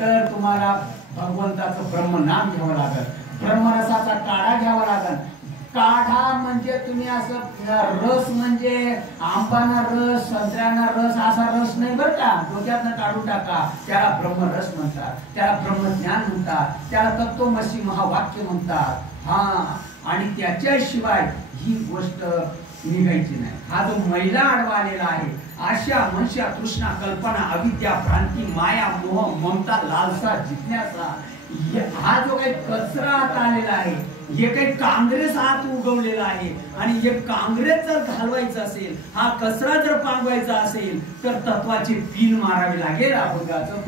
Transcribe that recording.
तर तुम्हाला भगवंताचं ब्रह्मनाम घ्यावं लागेल, ब्रह्मरसाचा काढा घ्यावा लागेल। काढा म्हणजे तुम्ही असं रस म्हणजे आंबाना रस, संत्र्याना रस असा रस नाही बरं का, डोक्यातनं काढून टाका। त्याला ब्रह्मरस म्हणतात, त्याला ब्रह्मज्ञान म्हणतात, त्याला तत्वमसी महावाक्य म्हणतात। हा, आणि त्याच्याशिवाय ही गोष्ट निघायची नाही। हा जो मैला आडवा आलेला आहे, आशा मनशा तृष्णा कल्पना अविद्या भ्रांती माया मोह ममता लालसा जिज्ञासा, हा जो काही कचरा आता आलेला आहे, हे काही काँग्रेस हात उगवलेला आहे, आणि हे काँग्रेस जर घालवायचं असेल, हा कचरा जर पांगवायचा असेल, तर तत्वाची पिन मारावी लागेल। अभंगाचं